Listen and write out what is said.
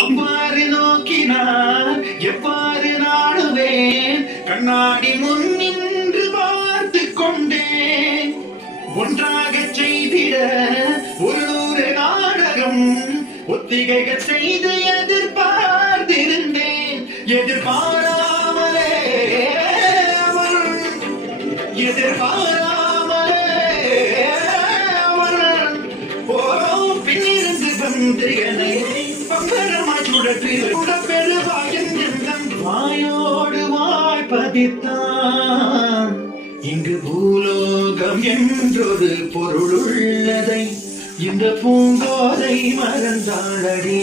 அவ்வாறு நோக்கினார் எவ்வாறு நாடுவேன் கண்ணாடி முன் நின்று பார்த்து கொண்டேன். ஒன்றாக செய்திட ஒரு 100 நாடகம் ஒத்திகைகள் செய்து எதிர்பார்த்திருந்தேன். எதிர்பாராமலே பின்னிருந்து வந்து என்னை பம்பரமாய் சுழற்றி பெருவாயின் வாயோடு வாய்ப்பதித்தான். இங்கு பூலோகம் என்றொரு பொருள் உள்ளதை இந்த பூங்கோதை மறந்தாளடி.